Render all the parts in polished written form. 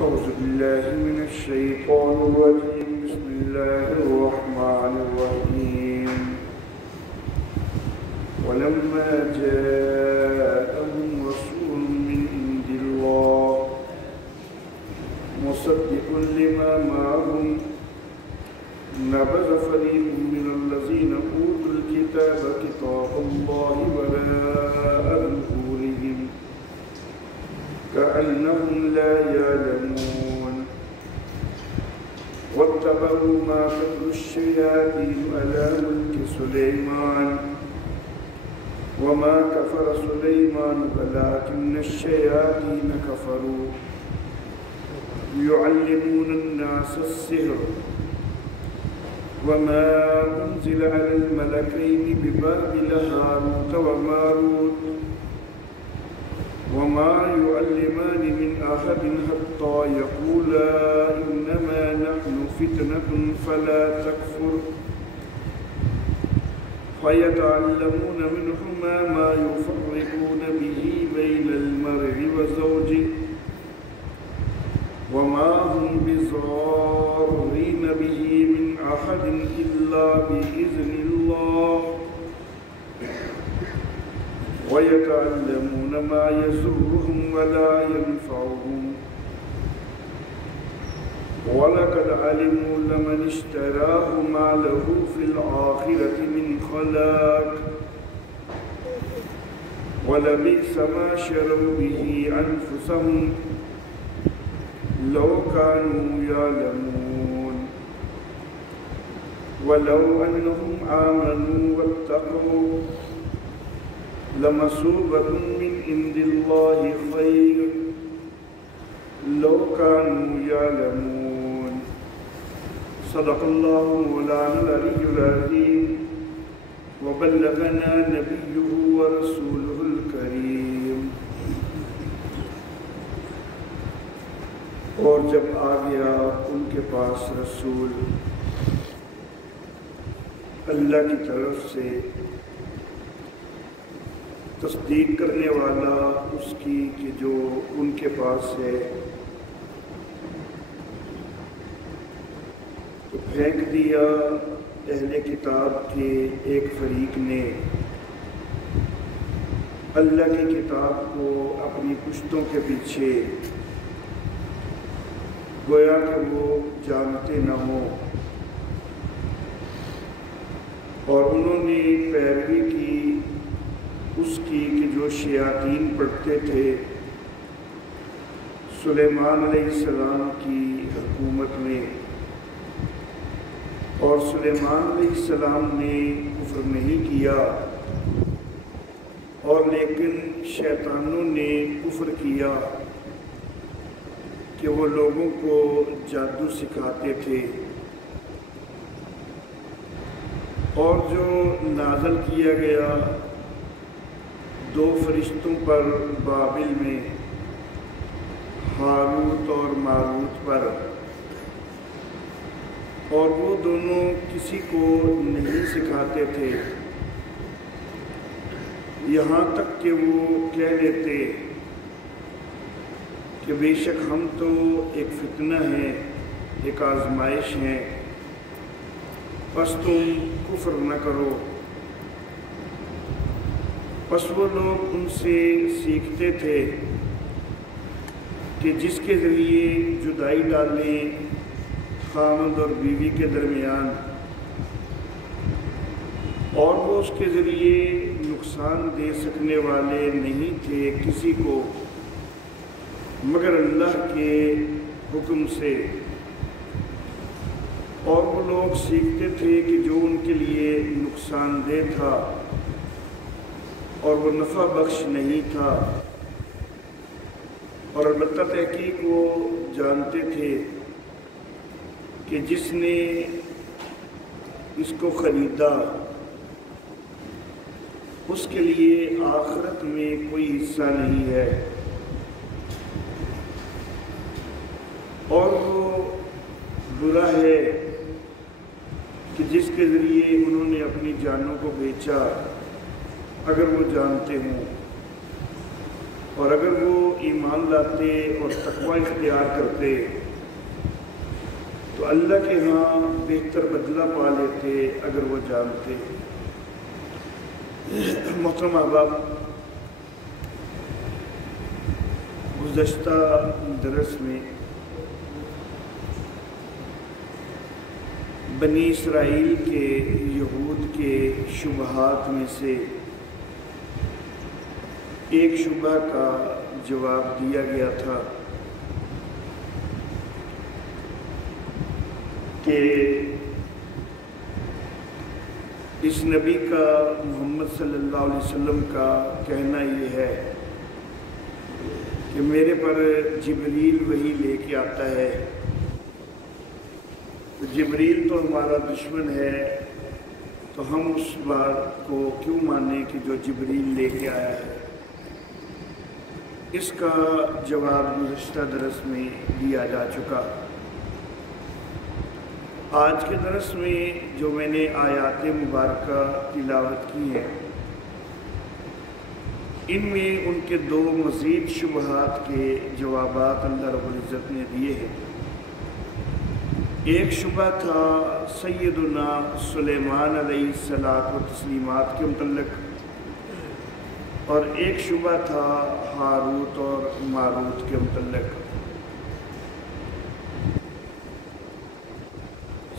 أعوذ بالله من الشيطان الرجيم بسم الله الرحمن الرحيم ولما جاءهم رسول من عند الله مصدق لما معهم نبذ فريق من الذين أوتوا الكتاب كتاب الله وراء ظهورهم كأنهم لا يعلمون واتبعوا ما تتلو الشياطين على ملك سليمان وما كفر سليمان ولكن الشياطين كفروا يعلمون الناس السحر وما أنزل على الملكين ببابل هاروت وماروت وما يعلمان من أحد حتى يقولا إنما نحن فتنة فلا تكفر فيتعلمون منهما ما يفرقون به بين المرء وزوجه وما هم بضارين به من أحد إلا بإذن الله ويتعلمون ما يضرهم ولا ينفعهم ولقد علموا لمن اشتراه ما له في الآخرة من خلاق ولبئس ما شروا به أنفسهم لو كانوا يعلمون ولو أنهم آمنوا واتقوا لمثوبة من عند الله خير لو كانوا يعلمون صدق الله مولانا العلي العظيم وبلغنا نبيه ورسوله الكريم. اور جب آ گیا ان کے پاس رسول اللہ کی طرف سے تصدیق کرنے والا اس کی کہ جو ان کے پاس ہے، تو پھینک دیا اہل کتاب کے ایک فریق نے اللہ کی کتاب کو اپنی پشتوں کے پیچھے، گویا کہ وہ جانتے نہ ہوں، اور انہوں نے پیروی کی اس کی کہ جو شیاطین پڑھتے تھے سلیمان علیہ السلام کی حکومت میں، اور سلیمان علیہ السلام نے کفر نہیں کیا، اور لیکن شیطانوں نے کفر کیا کہ وہ لوگوں کو جادو سکھاتے تھے، اور جو نازل کیا گیا دو فرشتوں پر بابل میں، ہاروت اور ماروت پر، اور وہ دونوں کسی کو نہیں سکھاتے تھے، یہاں تک کہ وہ کہہ لیتے کہ بے شک ہم تو ایک فتنہ ہیں، ایک آزمائش ہیں، بس تم کفر نہ کرو۔ بس وہ لوگ ان سے سیکھتے تھے کہ جس کے ذریعے جدائی ڈالیں خاوند اور بیوی کے درمیان، اور وہ اس کے ذریعے نقصان دے سکنے والے نہیں تھے کسی کو مگر اللہ کے حکم سے، اور وہ لوگ سیکھتے تھے کہ جو ان کے لیے نقصان دہ تھا اور وہ نفع بخش نہیں تھا، اور البتہ تحقیق وہ جانتے تھے کہ جس نے اس کو خریدا اس کے لیے آخرت میں کوئی حصہ نہیں ہے، اور وہ برا ہے کہ جس کے ذریعے انہوں نے اپنی جانوں کو بیچا، اگر وہ جانتے ہوں، اور اگر وہ ایمان لاتے اور تقوی اختیار کرتے تو اللہ کے ہاں بہتر بدلہ پا لیتے اگر وہ جانتے۔ محترم احباب، گزشتہ درس میں بنی اسرائیل کے یہود کے شبہات میں سے ایک شبہ کا جواب دیا گیا تھا کہ اس نبی کا، محمد صلی اللہ علیہ وسلم کا کہنا یہ ہے کہ میرے پر جبریل وحی لے کے آتا ہے۔ جبریل تو ہمارا دشمن ہے، تو ہم اس بات کو کیوں مانیں کہ جو جبریل لے کے آیا ہے؟ اس کا جواب گزشتہ درس میں دیا جا چکا۔ آج کے درس میں جو میں نے آیات مبارکہ تلاوت کی ہیں، ان میں ان کے دو مزید شبہات کے جوابات اللہ رب العزت نے دیے ہیں۔ ایک شبہ تھا سیدنا سلیمان علیہ الصلاۃ والتسلیمات کے متعلق، اور ایک شبہ تھا ہاروت اور ماروت کے متعلق۔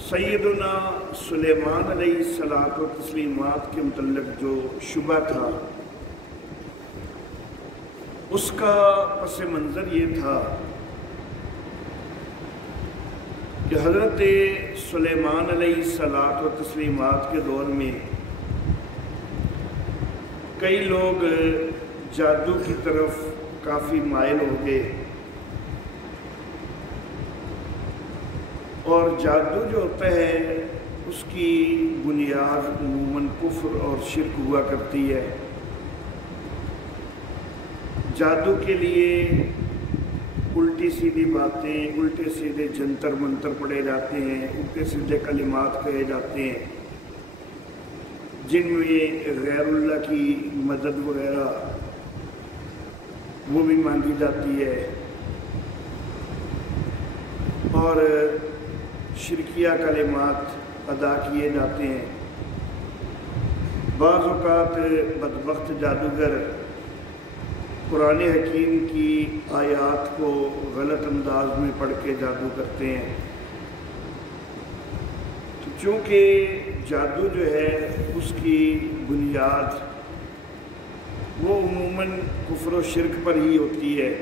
سیدنا سلیمان علیہ الصلاۃ والتسلیمات کے متعلق جو شبہ تھا، اس کا پس منظر یہ تھا کہ حضرت سلیمان علیہ الصلاۃ والتسلیمات کے دور میں کئی لوگ جادو کی طرف کافی مائل ہو گئے، اور جادو جو ہوتا ہے اس کی بنیاد عموماً کفر اور شرک ہوا کرتی ہے۔ جادو کے لیے الٹی سیدھی باتیں، الٹے سیدھے جنتر منتر پڑھے جاتے ہیں، الٹے سیدھے کلمات کہے جاتے ہیں، جن میں غیر اللہ کی مدد وغیرہ وہ بھی مانگی جاتی ہے، اور شرکیہ کلمات ادا کیے جاتے ہیں۔ بعض اوقات بدبخت جادوگر قرآن حکیم کی آیات کو غلط انداز میں پڑھ کے جادو کرتے ہیں۔ تو چونکہ جادو جو ہے اس کی بنیاد وہ عموماً کفر و شرک پر ہی ہوتی ہے،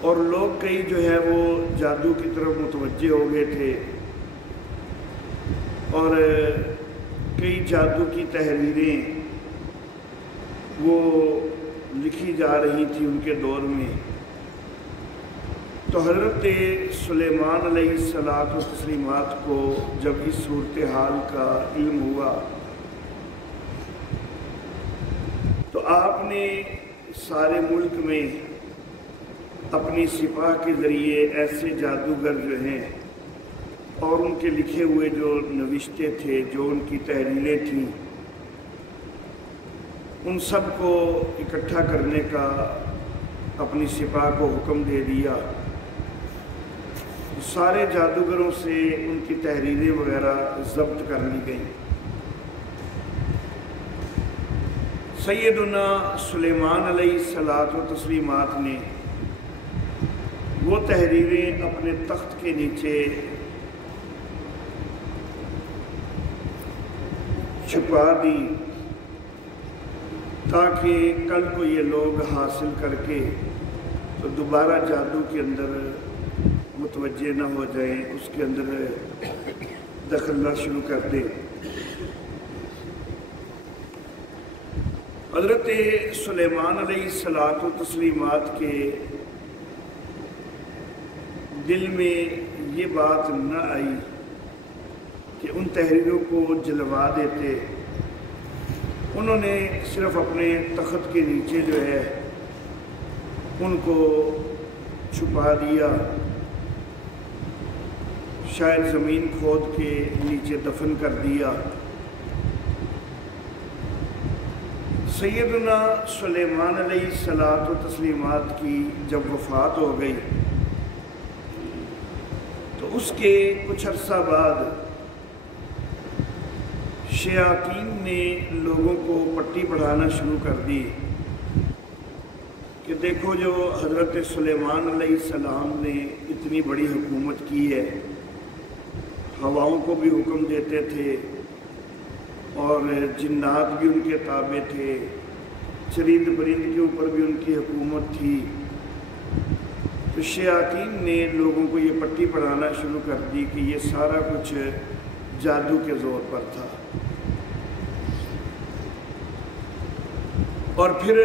اور لوگ کئی جو ہے وہ جادو کی طرف متوجہ ہو گئے تھے، اور کئی جادو کی تحریریں وہ لکھی جا رہی تھی ان کے دور میں۔ تو حضرت سلیمان علیہ الصلاۃ والتسلیمات کو جب اس صورتحال کا علم ہوا تو آپ نے سارے ملک میں اپنی سپاہ کے ذریعے ایسے جادوگر جو ہیں اور ان کے لکھے ہوئے جو نوشتے تھے، جو ان کی تحریریں تھیں، ان سب کو اکٹھا کرنے کا اپنی سپاہ کو حکم دے دیا۔ سارے جادوگروں سے ان کی تحریریں وغیرہ ضبط کر لی گئیں۔ سیدنا سلیمان علیہ الصلاۃ والتسلیمات نے وہ تحریریں اپنے تخت کے نیچے چھپا دی تاکہ کل کو یہ لوگ حاصل کر کے تو دوبارہ جادو کے اندر متوجہ نہ ہو جائیں، اس کے اندر دخلنا شروع کر دیں۔ حضرت سلیمان علیہ الصلاۃ والتسلیمات کے دل میں یہ بات نہ آئی کہ ان تحریروں کو جلوا دیتے۔ انہوں نے صرف اپنے تخت کے نیچے جو ہے ان کو چھپا دیا، شاید زمین کھود کے نیچے دفن کر دیا۔ سیدنا سلیمان علیہ الصلاۃ و تسلیمات کی جب وفات ہو گئی تو اس کے کچھ عرصہ بعد شیاطین نے لوگوں کو پٹی پڑھانا شروع کر دی کہ دیکھو جو حضرت سلیمان علیہ السلام نے اتنی بڑی حکومت کی ہے، ہواؤں کو بھی حکم دیتے تھے اور جنات بھی ان کے تابع تھے، چرند پرند کے اوپر بھی ان کی حکومت تھی، تو شیاطین نے لوگوں کو یہ پٹی پڑھانا شروع کر دی کہ یہ سارا کچھ جادو کے زور پر تھا۔ اور پھر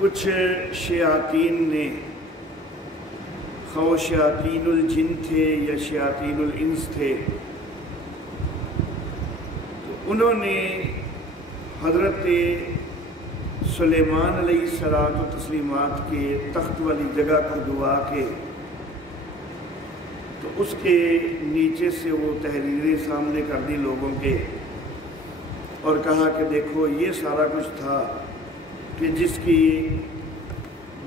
کچھ شیاطین نے، خواہ شیاطین الجن تھے یا شیاطین الانس تھے، تو انہوں نے حضرت سلیمان علیہ الصلاۃ و تسلیمات کے تخت والی جگہ کو دعا کے تو اس کے نیچے سے وہ تحریریں سامنے کر دی لوگوں کے، اور کہا کہ دیکھو یہ سارا کچھ تھا کہ جس کی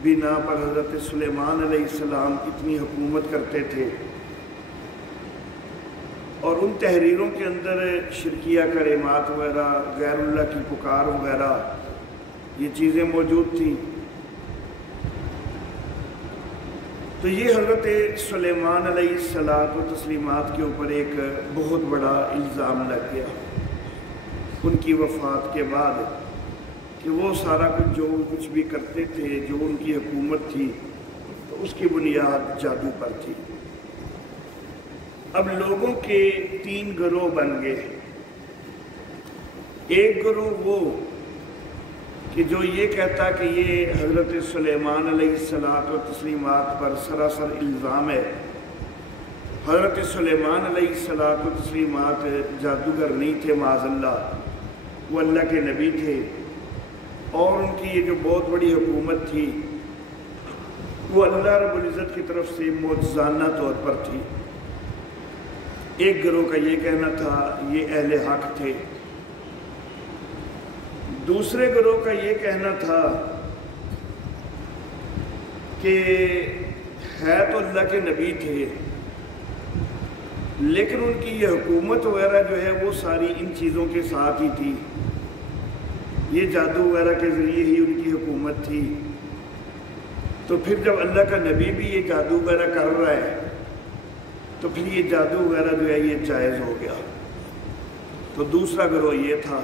بنا پر حضرت سلیمان علیہ السلام اتنی حکومت کرتے تھے، اور ان تحریروں کے اندر شرکیہ کلمات وغیرہ، غیر اللہ کی پکار وغیرہ یہ چیزیں موجود تھیں۔ تو یہ حضرت سلیمان علیہ الصلاۃ و تسلیمات کے اوپر ایک بہت بڑا الزام لگ گیا ان کی وفات کے بعد کہ وہ سارا کچھ جو کچھ بھی کرتے تھے، جو ان کی حکومت تھی، تو اس کی بنیاد جادو پر تھی۔ اب لوگوں کے 3 گروہ بن گئے۔ ایک گروہ وہ کہ جو یہ کہتا کہ یہ حضرت سلیمان علیہ الصلاۃ و تسلیمات پر سراسر الزام ہے، حضرت سلیمان علیہ الصلاۃ و تسلیمات جادوگر نہیں تھے معاذ اللہ، وہ اللہ کے نبی تھے، اور ان کی یہ جو بہت بڑی حکومت تھی وہ اللہ رب العزت کی طرف سے معجزانہ طور پر تھی۔ ایک گروہ کا یہ کہنا تھا یہ اہل حق تھے۔ دوسرے گروہ کا یہ کہنا تھا کہ ہے تو اللہ کے نبی تھے، لیکن ان کی یہ حکومت وغیرہ جو ہے وہ ساری ان چیزوں کے ساتھ ہی تھی، یہ جادو وغیرہ کے ذریعے ہی ان کی حکومت تھی، تو پھر جب اللہ کا نبی بھی یہ جادو وغیرہ کر رہا ہے تو پھر یہ جادو وغیرہ جو ہے یہ جائز ہو گیا۔ تو دوسرا گروہ یہ تھا،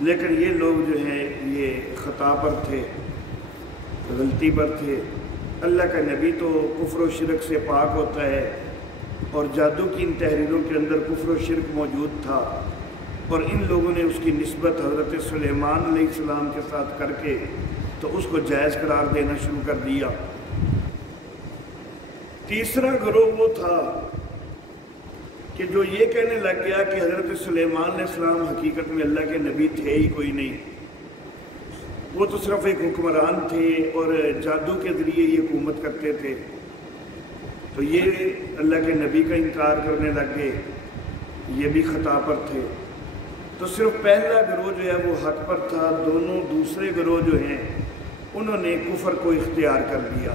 لیکن یہ لوگ جو ہیں یہ خطا پر تھے، غلطی پر تھے۔ اللہ کا نبی تو کفر و شرک سے پاک ہوتا ہے، اور جادو کی ان تحریروں کے اندر کفر و شرک موجود تھا، اور ان لوگوں نے اس کی نسبت حضرت سلیمان علیہ السلام کے ساتھ کر کے تو اس کو جائز قرار دینا شروع کر دیا۔ تیسرا گروہ وہ تھا کہ جو یہ کہنے لگ گیا کہ حضرت سلیمان علیہ السلام حقیقت میں اللہ کے نبی تھے ہی کوئی نہیں، وہ تو صرف ایک حکمران تھے اور جادو کے ذریعے یہ حکومت کرتے تھے، تو یہ اللہ کے نبی کا انکار کرنے لگ گئے، یہ بھی خطا پر تھے۔ تو صرف پہلا گروہ جو ہے وہ حق پر تھا، دونوں دوسرے گروہ جو ہیں انہوں نے کفر کو اختیار کر لیا۔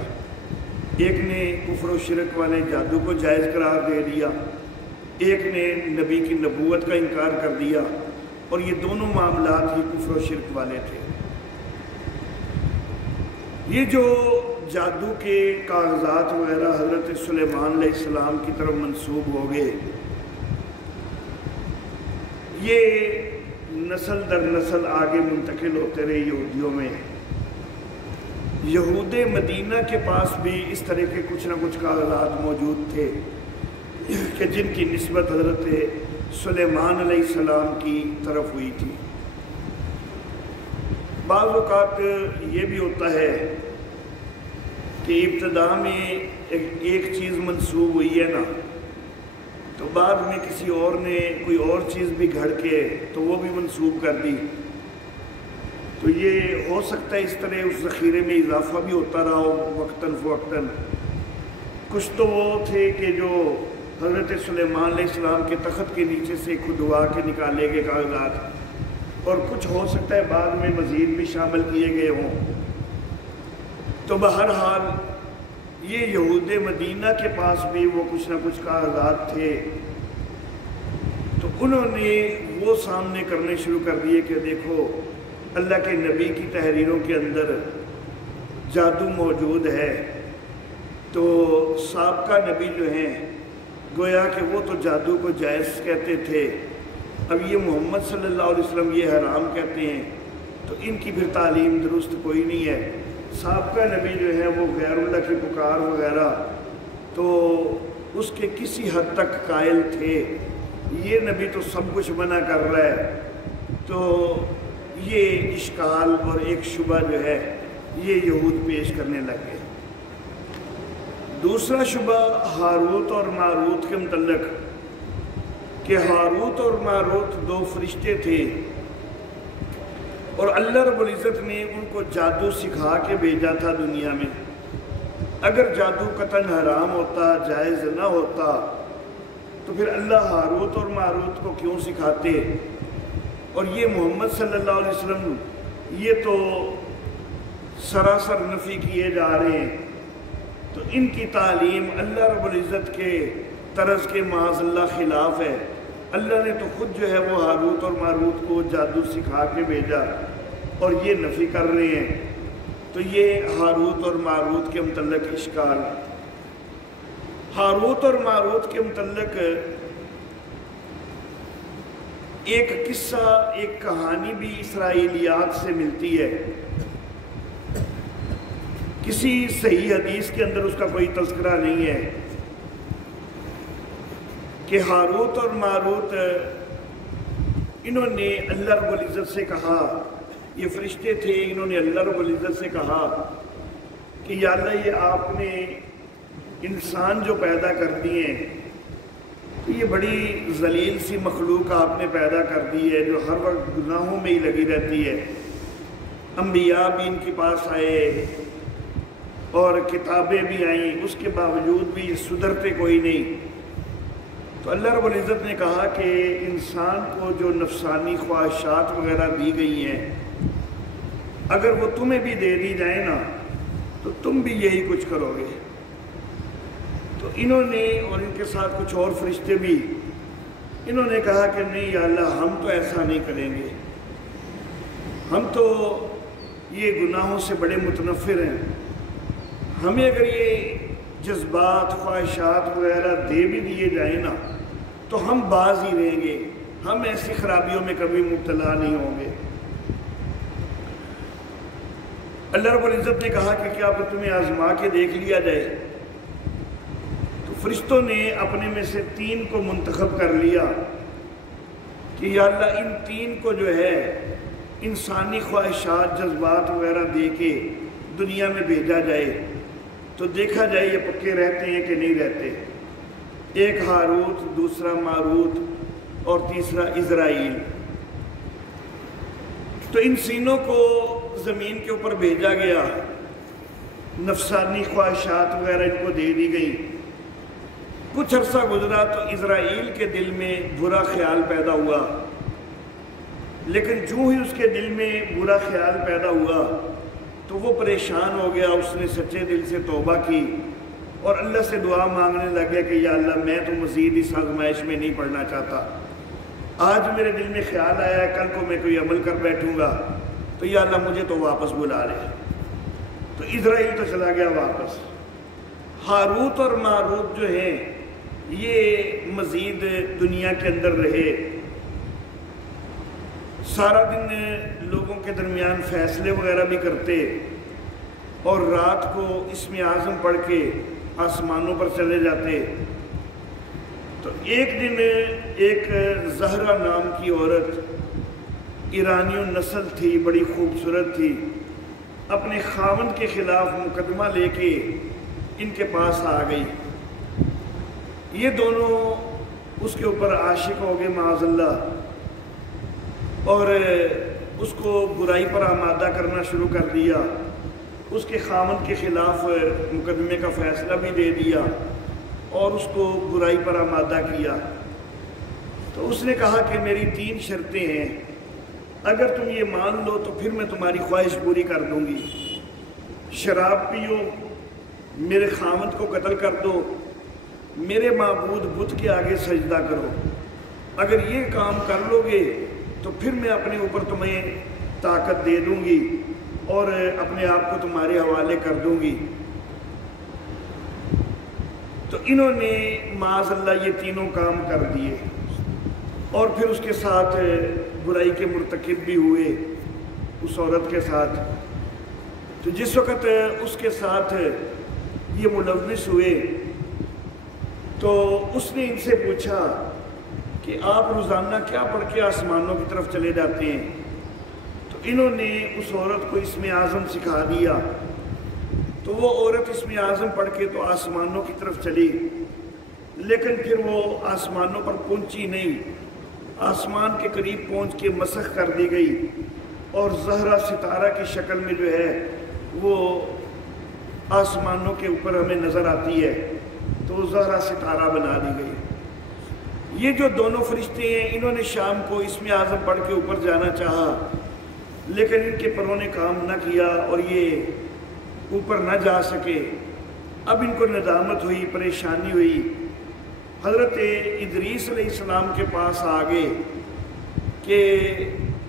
ایک نے کفر و شرک والے جادو کو جائز قرار دے دیا، ایک نے نبی کی نبوت کا انکار کر دیا، اور یہ دونوں معاملات ہی کفر و شرک والے تھے۔ یہ جو جادو کے کاغذات وغیرہ حضرت سلیمان علیہ السلام کی طرف منسوب ہو گئے، یہ نسل در نسل آگے منتقل ہوتے رہے یہودیوں میں۔ یہود مدینہ کے پاس بھی اس طرح کے کچھ نہ کچھ کاغذات موجود تھے کہ جن کی نسبت حضرت سلیمان علیہ السلام کی طرف ہوئی تھی۔ بعض اوقات یہ بھی ہوتا ہے کہ ابتدا میں ایک چیز منسوب ہوئی ہے نا، تو بعد میں کسی اور نے کوئی اور چیز بھی گھڑ کے تو وہ بھی منسوب کر دی، تو یہ ہو سکتا ہے اس طرح اس ذخیرے میں اضافہ بھی ہوتا رہا ہو وقتاً فوقتاً۔ کچھ تو وہ تھے کہ جو حضرت سلیمان علیہ السلام کے تخت کے نیچے سے کھدوا کے نکالے گئے کاغذات، اور کچھ ہو سکتا ہے بعد میں مزید بھی شامل کیے گئے ہوں۔ تو بہرحال یہ یہود مدینہ کے پاس بھی وہ کچھ نہ کچھ کاغذات تھے، تو انہوں نے وہ سامنے کرنے شروع کر دیے کہ دیکھو اللہ کے نبی کی تحریروں کے اندر جادو موجود ہے۔ تو سابقہ نبی جو ہیں گویا کہ وہ تو جادو کو جائز کہتے تھے، اب یہ محمد صلی اللہ علیہ وسلم یہ حرام کہتے ہیں، تو ان کی پھر تعلیم درست کوئی نہیں ہے۔ سابقہ نبی جو ہے وہ غیر اللہ کی پکار وغیرہ تو اس کے کسی حد تک قائل تھے، یہ نبی تو سب کچھ منع کر رہا ہے۔ تو یہ اشکال اور ایک شبہ جو ہے یہ یہود پیش کرنے لگے۔ دوسرا شبہ ہاروت اور ماروت کے متعلق کہ ہاروت اور ماروت دو فرشتے تھے اور اللہ رب العزت نے ان کو جادو سکھا کے بھیجا تھا دنیا میں۔ اگر جادو قطعاً حرام ہوتا، جائز نہ ہوتا، تو پھر اللہ ہاروت اور ماروت کو کیوں سکھاتے؟ اور یہ محمد صلی اللہ علیہ وسلم یہ تو سراسر نفی کیے جا رہے ہیں، تو ان کی تعلیم اللہ رب العزت کے طرز کے معاذ اللہ خلاف ہے۔ اللہ نے تو خود جو ہے وہ ہاروت اور ماروت کو جادو سکھا کے بھیجا اور یہ نفی کر رہے ہیں۔ تو یہ ہاروت اور ماروت کے متعلق اشکال۔ ہاروت اور ماروت کے متعلق ایک قصہ، ایک کہانی بھی اسرائیلیات سے ملتی ہے، کسی صحیح حدیث کے اندر اس کا کوئی تذکرہ نہیں ہے کہ ہاروت اور ماروت انہوں نے اللہ رب العزت سے کہا، یہ فرشتے تھے، انہوں نے اللہ رب العزت سے کہا کہ یا اللہ یہ آپ نے انسان جو پیدا کر دیے ہیں، یہ بڑی ذلیل سی مخلوق آپ نے پیدا کر دی ہے جو ہر وقت گناہوں میں ہی لگی رہتی ہے۔ انبیاء بھی ان کے پاس آئے اور کتابیں بھی آئیں، اس کے باوجود بھی یہ سدھرتے کوئی نہیں۔ تو اللہ رب العزت نے کہا کہ انسان کو جو نفسانی خواہشات وغیرہ دی گئی ہیں، اگر وہ تمہیں بھی دے دی جائے نا تو تم بھی یہی کچھ کرو گے۔ تو انہوں نے اور ان کے ساتھ کچھ اور فرشتے بھی انہوں نے کہا کہ نہیں یا اللہ ہم تو ایسا نہیں کریں گے، ہم تو یہ گناہوں سے بڑے متنفر ہیں، ہمیں اگر یہ جذبات خواہشات وغیرہ دے بھی دیے جائیں نا تو ہم باز ہی رہیں گے، ہم ایسی خرابیوں میں کبھی مبتلا نہیں ہوں گے۔ اللہ رب العزت نے کہا کہ کیا پھر تمہیں آزما کے دیکھ لیا جائے؟ تو فرشتوں نے اپنے میں سے 3 کو منتخب کر لیا کہ یا اللہ ان 3 کو جو ہے انسانی خواہشات جذبات وغیرہ دے کے دنیا میں بھیجا جائے تو دیکھا جائے یہ پکے رہتے ہیں کہ نہیں رہتے۔ ایک ہاروت، دوسرا ماروت اور تیسرا اسرائیل۔ تو ان تینوں کو زمین کے اوپر بھیجا گیا، نفسانی خواہشات وغیرہ ان کو دے دی گئی۔ کچھ عرصہ گزرا تو اسرائیل کے دل میں برا خیال پیدا ہوا، لیکن جو ہی اس کے دل میں برا خیال پیدا ہوا تو وہ پریشان ہو گیا، اس نے سچے دل سے توبہ کی اور اللہ سے دعا مانگنے لگ گیا کہ یا اللہ میں تو مزید اس آزمائش میں نہیں پڑنا چاہتا، آج میرے دل میں خیال آیا ہے کل کو میں کوئی عمل کر بیٹھوں گا تو یا اللہ مجھے تو واپس بلا لے۔ تو اسرائیل تو چلا گیا واپس۔ ہاروت اور ماروت جو ہیں یہ مزید دنیا کے اندر رہے، سارا دن لوگوں کے درمیان فیصلے وغیرہ بھی کرتے اور رات کو اسم اعظم پڑھ کے آسمانوں پر چلے جاتے۔ تو ایک دن ایک زہرا نام کی عورت ایرانی النسل تھی، بڑی خوبصورت تھی، اپنے خاوند کے خلاف مقدمہ لے کے ان کے پاس آ گئی۔ یہ دونوں اس کے اوپر عاشق ہو گئے معاذ اللہ اور اس کو برائی پر آمادہ کرنا شروع کر دیا، اس کے خاوند کے خلاف مقدمے کا فیصلہ بھی دے دیا اور اس کو برائی پر آمادہ کیا۔ تو اس نے کہا کہ میری 3 شرطیں ہیں، اگر تم یہ مان لو تو پھر میں تمہاری خواہش پوری کر دوں گی، شراب پیو، میرے خامد کو قتل کر دو، میرے معبود بت کے آگے سجدہ کرو، اگر یہ کام کر لو گے تو پھر میں اپنے اوپر تمہیں طاقت دے دوں گی اور اپنے آپ کو تمہارے حوالے کر دوں گی۔ تو انہوں نے معاذ اللہ یہ تینوں کام کر دیے، اور پھر اس کے ساتھ برائی کے مرتکب بھی ہوئے اس عورت کے ساتھ۔ تو جس وقت اس کے ساتھ یہ ملوث ہوئے تو اس نے ان سے پوچھا کہ آپ روزانہ کیا پڑھ کے آسمانوں کی طرف چلے جاتے ہیں؟ تو انہوں نے اس عورت کو اسم اعظم سکھا دیا، تو وہ عورت اسم اعظم پڑھ کے تو آسمانوں کی طرف چلی، لیکن پھر وہ آسمانوں پر پہنچی نہیں، آسمان کے قریب پہنچ کے مسخ کر دی گئی، اور زہرہ ستارہ کی شکل میں جو ہے وہ آسمانوں کے اوپر ہمیں نظر آتی ہے، تو وہ زہرہ ستارہ بنا دی گئی۔ یہ جو دونوں فرشتے ہیں انہوں نے شام کو اسم اعظم پڑھ کے اوپر جانا چاہا، لیکن ان کے پروں نے کام نہ کیا اور یہ اوپر نہ جا سکے۔ اب ان کو ندامت ہوئی، پریشانی ہوئی، حضرت ادریس علیہ السلام کے پاس آ گئے کہ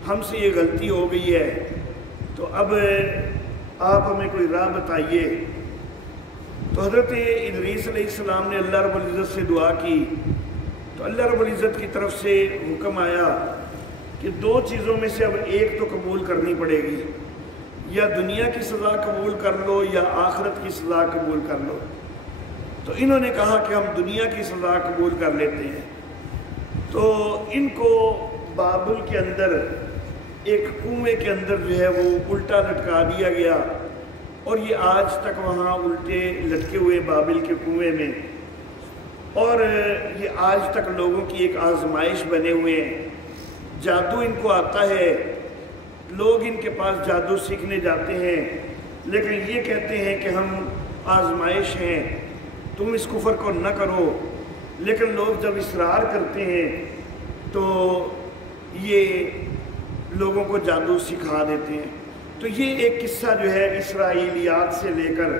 ہم سے یہ غلطی ہو گئی ہے، تو اب آپ ہمیں کوئی راہ بتائیے۔ تو حضرت ادریس علیہ السلام نے اللہ رب العزت سے دعا کی، تو اللہ رب العزت کی طرف سے حکم آیا کہ دو چیزوں میں سے اب ایک تو قبول کرنی پڑے گی، یا دنیا کی سزا قبول کر لو یا آخرت کی سزا قبول کر لو۔ تو انہوں نے کہا کہ ہم دنیا کی سزا قبول کر لیتے ہیں۔ تو ان کو بابل کے اندر ایک کنویں کے اندر جو ہے وہ الٹا لٹکا دیا گیا، اور یہ آج تک وہاں الٹے لٹکے ہوئے بابل کے کنویں میں، اور یہ آج تک لوگوں کی ایک آزمائش بنے ہوئے ہیں۔ جادو ان کو آتا ہے، لوگ ان کے پاس جادو سیکھنے جاتے ہیں، لیکن یہ کہتے ہیں کہ ہم آزمائش ہیں، تم اس کفر کو نہ کرو، لیکن لوگ جب اصرار کرتے ہیں تو یہ لوگوں کو جادو سکھا دیتے ہیں۔ تو یہ ایک قصہ جو ہے اسرائیلیات سے لے کر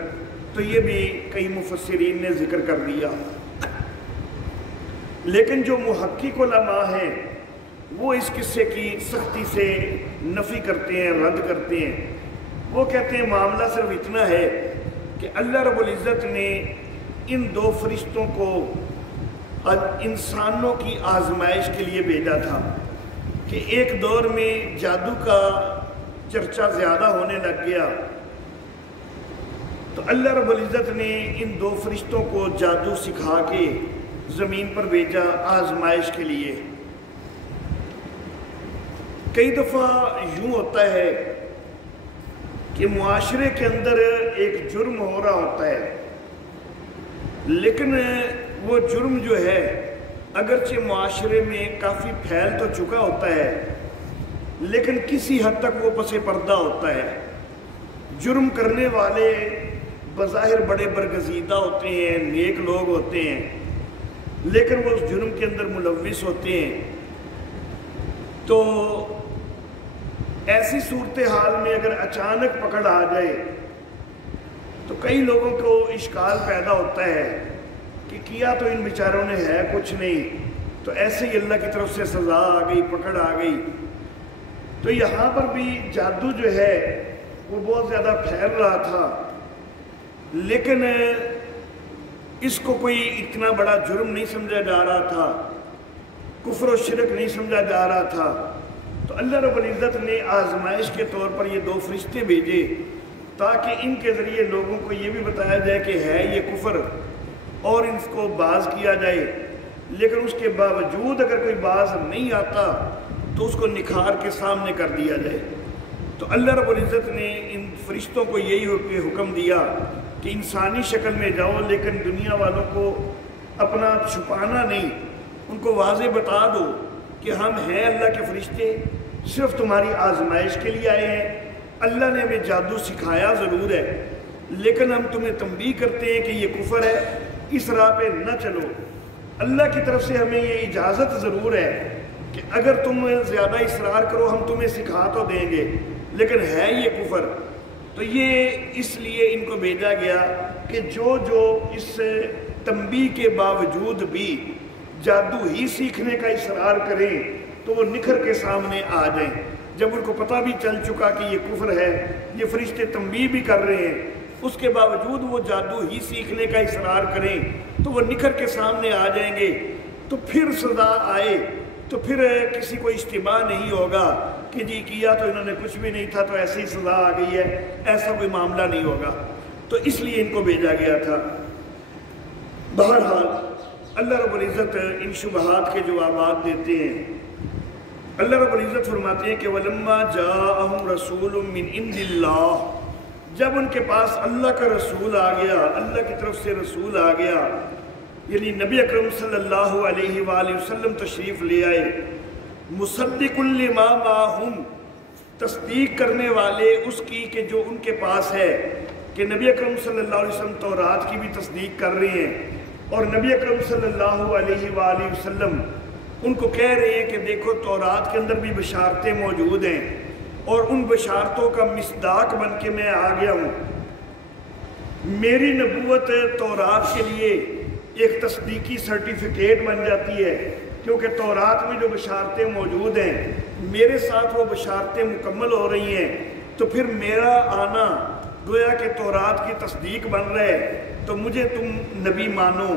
تو یہ بھی کئی مفسرین نے ذکر کر دیا، لیکن جو محقق علماء ہیں وہ اس قصے کی سختی سے نفی کرتے ہیں، رد کرتے ہیں۔ وہ کہتے ہیں معاملہ صرف اتنا ہے کہ اللہ رب العزت نے ان دو فرشتوں کو انسانوں کی آزمائش کے لیے بھیجا تھا کہ ایک دور میں جادو کا چرچا زیادہ ہونے لگ گیا، تو اللہ رب العزت نے ان دو فرشتوں کو جادو سکھا کے زمین پر بھیجا آزمائش کے لیے۔ کئی دفعہ یوں ہوتا ہے کہ معاشرے کے اندر ایک جرم ہو رہا ہوتا ہے، لیکن وہ جرم جو ہے اگرچہ معاشرے میں کافی پھیل تو چکا ہوتا ہے، لیکن کسی حد تک وہ پس پردہ ہوتا ہے۔ جرم کرنے والے بظاہر بڑے برگزیدہ ہوتے ہیں، نیک لوگ ہوتے ہیں، لیکن وہ اس جرم کے اندر ملوث ہوتے ہیں۔ تو ایسی صورتحال میں اگر اچانک پکڑ آ جائے تو کئی لوگوں کو اشکال پیدا ہوتا ہے کہ کیا تو ان بیچاروں نے ہے کچھ نہیں، تو ایسے ہی اللہ کی طرف سے سزا آ گئی، پکڑ آ گئی۔ تو یہاں پر بھی جادو جو ہے وہ بہت زیادہ پھیل رہا تھا، لیکن اس کو کوئی اتنا بڑا جرم نہیں سمجھا جا رہا تھا، کفر و شرک نہیں سمجھا جا رہا تھا۔ تو اللہ رب العزت نے آزمائش کے طور پر یہ دو فرشتے بھیجے تاکہ ان کے ذریعے لوگوں کو یہ بھی بتایا جائے کہ ہے یہ کفر، اور ان کو باز کیا جائے۔ لیکن اس کے باوجود اگر کوئی باز نہیں آتا تو اس کو نکھار کے سامنے کر دیا جائے۔ تو اللہ رب العزت نے ان فرشتوں کو یہی حکم دیا کہ انسانی شکل میں جاؤ، لیکن دنیا والوں کو اپنا چھپانا نہیں، ان کو واضح بتا دو کہ ہم ہیں اللہ کے فرشتے، صرف تمہاری آزمائش کے لیے آئے ہیں۔ اللہ نے ہمیں جادو سکھایا ضرور ہے، لیکن ہم تمہیں تنبیہ کرتے ہیں کہ یہ کفر ہے، اس راہ پہ نہ چلو۔ اللہ کی طرف سے ہمیں یہ اجازت ضرور ہے کہ اگر تم زیادہ اصرار کرو ہم تمہیں سکھا تو دیں گے، لیکن ہے یہ کفر۔ تو یہ اس لیے ان کو بھیجا گیا کہ جو اس تنبیہ کے باوجود بھی جادو ہی سیکھنے کا اصرار کریں تو وہ نکھر کے سامنے آ جائیں۔ جب ان کو پتہ بھی چل چکا کہ یہ کفر ہے، یہ فرشتے تنبیہ بھی کر رہے ہیں، اس کے باوجود وہ جادو ہی سیکھنے کا اصرار کریں تو وہ نکھر کے سامنے آ جائیں گے، تو پھر سزا آئے تو پھر کسی کو اشتباہ نہیں ہوگا کہ جی کیا تو انہوں نے کچھ بھی نہیں تھا تو ایسی ہی سزا آ گئی ہے، ایسا کوئی معاملہ نہیں ہوگا۔ تو اس لیے ان کو بھیجا گیا تھا۔ بہرحال اللہ رب العزت ان شبہات کے جوابات دیتے ہیں۔ اللہ رب العزت فرماتے ہیں کہ وَلَمَّا جَاءَهُمْ رَسُولٌ مِّنْ عِنْدِ اللَّهِ، جب ان کے پاس اللہ کا رسول آ گیا، اللہ کی طرف سے رسول آ گیا، یعنی نبی اکرم صلی اللہ علیہ وآلہ وسلم تشریف لے آئے، مصدق لما معہم، تصدیق کرنے والے اس کی کہ جو ان کے پاس ہے، کہ نبی اکرم صلی اللہ علیہ وسلم تورات کی بھی تصدیق کر رہے ہیں، اور نبی اکرم صلی اللہ علیہ وآلہ وسلم ان کو کہہ رہے ہیں کہ دیکھو تورات کے اندر بھی بشارتیں موجود ہیں، اور ان بشارتوں کا مصداق بن کے میں آ گیا ہوں۔ میری نبوت تورات کے لیے ایک تصدیقی سرٹیفکیٹ بن جاتی ہے، کیونکہ تورات میں جو بشارتیں موجود ہیں میرے ساتھ وہ بشارتیں مکمل ہو رہی ہیں، تو پھر میرا آنا گویا کہ تورات کی تصدیق بن رہا ہے، تو مجھے تم نبی مانو۔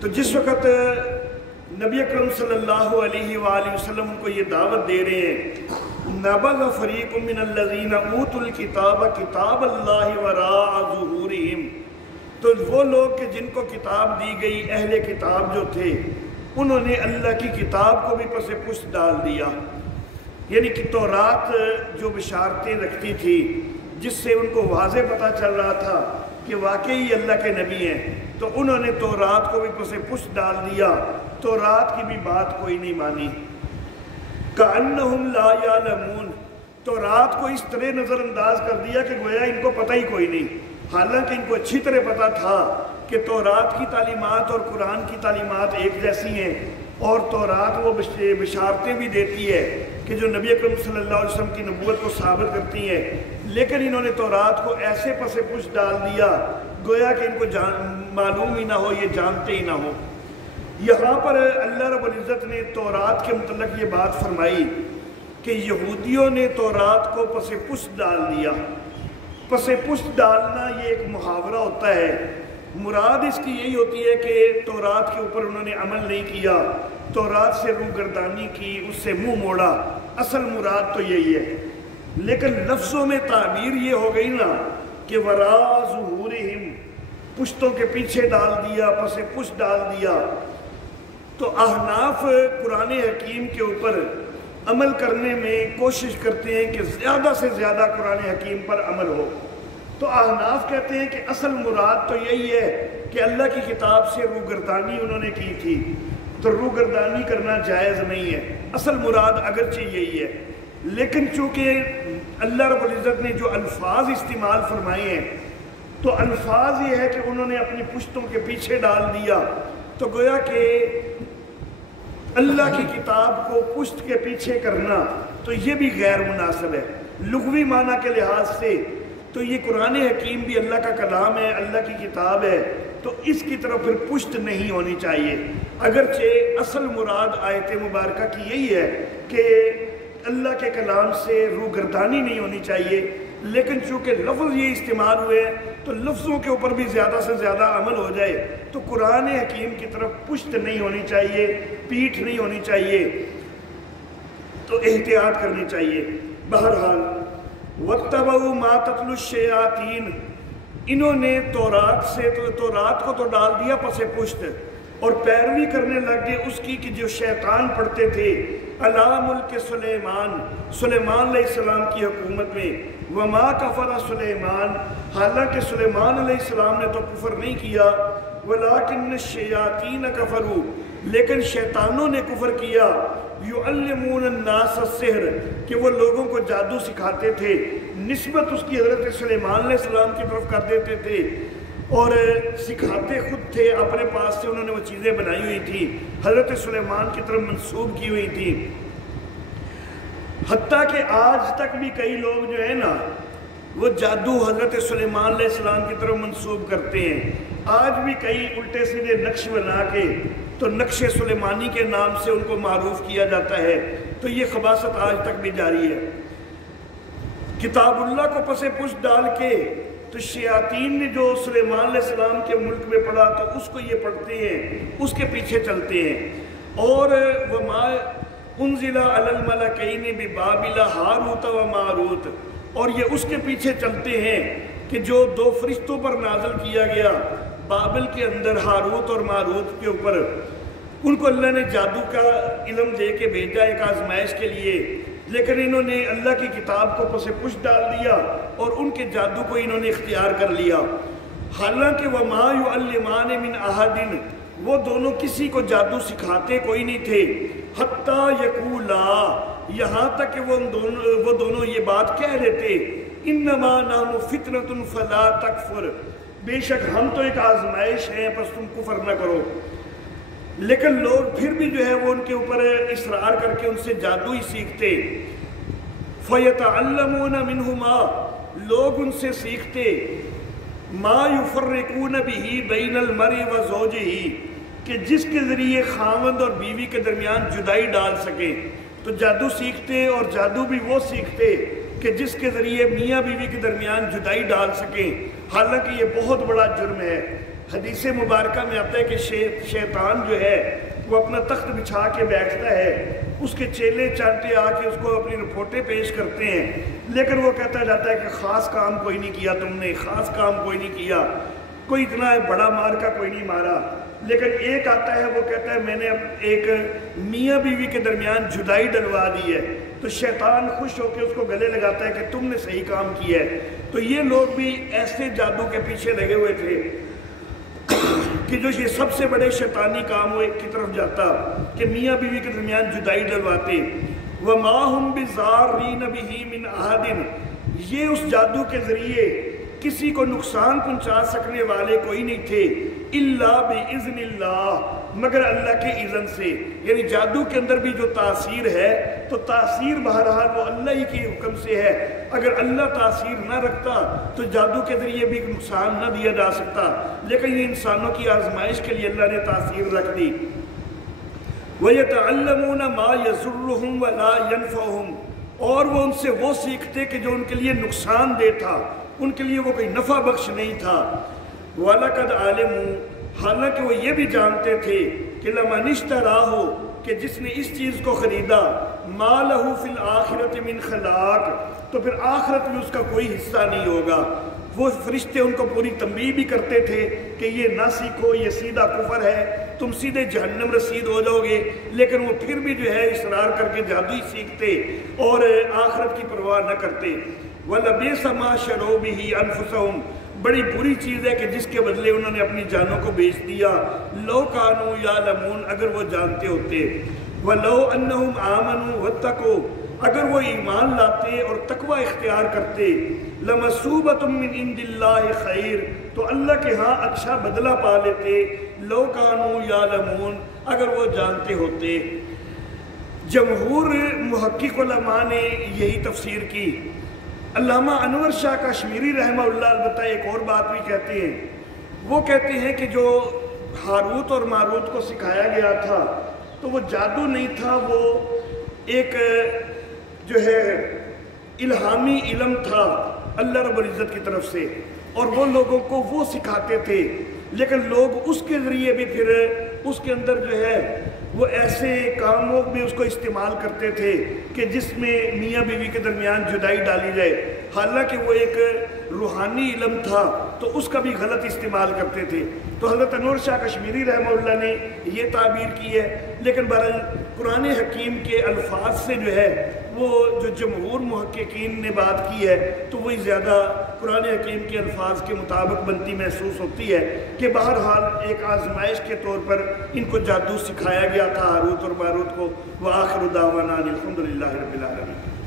تو جس وقت نبی اکرم صلی اللہ علیہ وآلہ وسلم کو یہ دعوت دے رہے ہیں، نبذ فریق من الذین اوتوا الکتاب کتاب اللہ وراء ظہورہم، تو وہ لوگ کہ جن کو کتاب دی گئی، اہل کتاب جو تھے، انہوں نے اللہ کی کتاب کو بھی پس پشت ڈال دیا، یعنی کہ تورات جو بشارتیں رکھتی تھی جس سے ان کو واضح پتہ چل رہا تھا کہ واقعی اللہ کے نبی ہیں، تو انہوں نے تورات کو بھی پس پشت ڈال دیا، تورات کی بھی بات کوئی نہیں مانی۔ کأنہم لا یعلمون، تورات کو اس طرح نظر انداز کر دیا کہ گویا ان کو پتہ ہی کوئی نہیں، حالانکہ ان کو اچھی طرح پتہ تھا کہ تورات کی تعلیمات اور قرآن کی تعلیمات ایک جیسی ہیں، اور تورات وہ بشارتیں بھی دیتی ہے کہ جو نبی اکرم صلی اللہ علیہ وسلم کی نبوت کو ثابت کرتی ہیں، لیکن انہوں نے تورات کو ایسے پس پشت ڈال دیا گویا کہ ان کو معلوم ہی نہ ہو، یہ جانتے ہی نہ ہو۔ یہاں پر اللہ رب العزت نے تورات کے متعلق یہ بات فرمائی کہ یہودیوں نے تورات کو پس پشت ڈال دیا۔ پس پشت ڈالنا یہ ایک محاورہ ہوتا ہے، مراد اس کی یہی ہوتی ہے کہ تورات کے اوپر انہوں نے عمل نہیں کیا، تورات سے روگردانی کی، اس سے منہ موڑا، اصل مراد تو یہی ہے، لیکن لفظوں میں تعبیر یہ ہو گئی نا کہ وراء ظہورہم، پشتوں کے پیچھے ڈال دیا، پس پشت ڈال دیا۔ تو احناف قرآن حکیم کے اوپر عمل کرنے میں کوشش کرتے ہیں کہ زیادہ سے زیادہ قرآن حکیم پر عمل ہو، تو احناف کہتے ہیں کہ اصل مراد تو یہی ہے کہ اللہ کی کتاب سے روگردانی انہوں نے کی تھی، تو روگردانی کرنا جائز نہیں ہے، اصل مراد اگرچہ یہی ہے، لیکن چونکہ اللہ رب العزت نے جو الفاظ استعمال فرمائے ہیں تو الفاظ یہ ہے کہ انہوں نے اپنی پشتوں کے پیچھے ڈال دیا، تو گویا کہ اللہ کی کتاب کو پشت کے پیچھے کرنا تو یہ بھی غیر مناسب ہے لغوی معنی کے لحاظ سے۔ تو یہ قرآن حکیم بھی اللہ کا کلام ہے، اللہ کی کتاب ہے، تو اس کی طرف پھر پشت نہیں ہونی چاہیے، اگرچہ اصل مراد آیت مبارکہ کی یہی ہے کہ اللہ کے کلام سے روگردانی نہیں ہونی چاہیے، لیکن چونکہ لفظ یہ استعمال ہوئے تو لفظوں کے اوپر بھی زیادہ سے زیادہ عمل ہو جائے، تو قرآن حکیم کی طرف پشت نہیں ہونی چاہیے، پیٹھ نہیں ہونی چاہیے، تو احتیاط کرنی چاہیے۔ بہرحال وَاتَّبَعُوا مَا تَتْلُو الشَّيَاطِينُ، انہوں نے تورات کو تو ڈال دیا پس پشت، اور پیروی کرنے لگ گئے اس کی کہ جو شیطان پڑھتے تھے علی ملک سلیمان علیہ السلام کی حکومت میں، وما کفر سلیمان، حالانکہ سلیمان علیہ السلام نے تو کفر نہیں کیا، ولیکن الشیاطین کفروا، لیکن شیطانوں نے کفر کیا، یعلمون الناس السحر، کہ وہ لوگوں کو جادو سکھاتے تھے، نسبت اس کی حضرت سلیمان علیہ السلام کی طرف کر دیتے تھے، اور سکھاتے خود تھے، اپنے پاس سے انہوں نے وہ چیزیں بنائی ہوئی تھی، حضرت سلیمان کی طرف منسوب کی ہوئی تھی۔ حتیٰ کہ آج تک بھی کئی لوگ جو ہے نا وہ جادو حضرت سلیمان علیہ السلام کی طرف منسوب کرتے ہیں۔ آج بھی کئی الٹے سیدھے نقش بنا کے تو نقش سلیمانی کے نام سے ان کو معروف کیا جاتا ہے، تو یہ خباثت آج تک بھی جاری ہے۔ کتاب اللہ کو پس پش ڈال کے تو شیاطین نے جو سلیمان علیہ السلام کے ملک میں پڑھا تو اس کو یہ پڑھتے ہیں، اس کے پیچھے چلتے ہیں۔ اور وما انزل علی الملکین ببابل ہاروت و ماروت، اور یہ اس کے پیچھے چلتے ہیں کہ جو دو فرشتوں پر نازل کیا گیا بابل کے اندر، ہاروت اور ماروت کے اوپر، ان کو اللہ نے جادو کا علم دے کے بھیجا ایک آزمائش کے لیے، لیکن انہوں نے اللہ کی کتاب کو پس پش ڈال دیا اور ان کے جادو کو انہوں نے اختیار کر لیا۔ حالانکہ وَمَا يُعَلِّمَانِ مِنْ أَحَدٍ، وہ دونوں کسی کو جادو سکھاتے کوئی نہیں تھے، حَتَّى يَقُولَا، یہاں تک کہ وہ دونوں یہ بات کہہ لیتے، إِنَّمَا نَحْنُ فِتْنَةٌ فَلَا تَكْفُرْ، بے شک ہم تو ایک آزمائش ہیں پس تم کفر نہ کرو۔ لیکن لوگ پھر بھی جو ہے وہ ان کے اوپر اصرار کر کے ان سے جادو ہی سیکھتے۔ فَيَتَعَلَّمُونَ مِنْهُمَا، لوگ ان سے سیکھتے، مَا يُفَرِّقُونَ بِهِ بَيْنَ الْمَرْءِ وَزَوْجِهِ، کہ جس کے ذریعے خاوند اور بیوی کے درمیان جدائی ڈال سکیں۔ تو جادو سیکھتے اور جادو بھی وہ سیکھتے کہ جس کے ذریعے میاں بیوی کے درمیان جدائی ڈال سکیں، حالانکہ یہ بہت بڑا جرم ہے۔ حدیث مبارکہ میں آتا ہے کہ شیطان جو ہے وہ اپنا تخت بچھا کے بیٹھتا ہے، اس کے چیلے چانٹے آ کے اس کو اپنی رپورٹیں پیش کرتے ہیں، لیکن وہ کہتا جاتا ہے کہ خاص کام کوئی نہیں کیا تم نے، خاص کام کوئی نہیں کیا، کوئی اتنا بڑا مار کا کوئی نہیں مارا۔ لیکن ایک آتا ہے وہ کہتا ہے میں نے ایک میاں بیوی کے درمیان جدائی ڈلوا دی ہے، تو شیطان خوش ہو کے اس کو گلے لگاتا ہے کہ تم نے صحیح کام کیا ہے۔ تو یہ لوگ بھی ایسے جادو کے پیچھے لگے ہوئے تھے کہ جو یہ سب سے بڑے شیطانی کام ہوئے کی طرف جاتا کہ میاں بیوی کے درمیان جدائی ڈلواتے۔ وَمَا هُمْ بِضَارِّينَ بِهِ مِنْ أَحَدٍ، یہ اس جادو کے ذریعے کسی کو نقصان پہنچا سکنے والے کوئی نہیں تھے، إِلَّا بِإِذْنِ اللَّهِ، مگر اللہ کے اذن سے۔ یعنی جادو کے اندر بھی جو تاثیر ہے تو تاثیر بہرحال وہ اللہ ہی کے حکم سے ہے، اگر اللہ تاثیر نہ رکھتا تو جادو کے ذریعے بھی نقصان نہ دیا جا سکتا، لیکن یہ انسانوں کی آزمائش کے لیے اللہ نے تاثیر رکھ دی۔ وَيَتَعَلَّمُونَ مَا يَضُرُّهُمْ وَلَا يَنْفَعُهُمْ، اور وہ ان سے وہ سیکھتے کہ جو ان کے لیے نقصان دہ تھا، ان کے لیے وہ کوئی نفع بخش نہیں تھا۔ وَلَقَدْ عَلِمُوا، حالانکہ وہ یہ بھی جانتے تھے کہ لَمَنِ اشْتَرَاهُ، کہ جس نے اس چیز کو خریدا، مَا لَهُ فِي الْآخِرَةِ مِنْ خَلَاقٍ، تو پھر آخرت میں اس کا کوئی حصہ نہیں ہوگا۔ وہ فرشتے ان کو پوری تنبیہ بھی کرتے تھے کہ یہ نہ سیکھو، یہ سیدھا کفر ہے، تم سیدھے جہنم رسید ہو جاؤ گے، لیکن وہ پھر بھی جو ہے اصرار کر کے جادو ہی سیکھتے اور آخرت کی پرواہ نہ کرتے۔ وَلَبِئْسَ مَا شَرَوْا بِهِ أَنفُسَهُمْ، بڑی بری چیز ہے کہ جس کے بدلے انہوں نے اپنی جانوں کو بیچ دیا۔ لَوْ كَانُوا يَعْلَمُونَ، اگر وہ جانتے ہوتے۔ وَلَوْ أَنَّهُمْ آمَنُوا وَاتَّقُوا، اگر وہ ایمان لاتے اور تقوی اختیار کرتے، لَمَثُوبَةٌ مِّنْ عِندِ اللَّهِ خَيْرٌ، تو اللہ کے ہاں اچھا بدلہ پا لیتے۔ لَوْ كَانُوا يَعْلَمُونَ، اگر وہ جانتے ہوتے۔ جمہور محقق علماء نے یہی تفسیر کی۔ علامہ انور شاہ کشمیری رحمہ اللہ البتہ ایک اور بات بھی کہتے ہیں، وہ کہتے ہیں کہ جو ہاروت اور ماروت کو سکھایا گیا تھا تو وہ جادو نہیں تھا، وہ ایک جو ہے الہامی علم تھا اللہ رب العزت کی طرف سے، اور وہ لوگوں کو وہ سکھاتے تھے، لیکن لوگ اس کے ذریعے بھی پھر اس کے اندر جو ہے وہ ایسے کاموں میں اس کو استعمال کرتے تھے کہ جس میں میاں بیوی کے درمیان جدائی ڈالی جائے، حالانکہ وہ ایک روحانی علم تھا تو اس کا بھی غلط استعمال کرتے تھے۔ تو حضرت انور شاہ کشمیری رحمہ اللہ نے یہ تعبیر کی ہے، لیکن بہرحال قرآن حکیم کے الفاظ سے جو ہے وہ جو جمہور محققین نے بات کی ہے تو وہی زیادہ قرآن حکیم کے الفاظ کے مطابق بنتی محسوس ہوتی ہے کہ بہرحال ایک آزمائش کے طور پر ان کو جادو سکھایا گیا تھا ہاروت اور ماروت کو۔ وآخر دعوانا الحمدللہ رب العالمین۔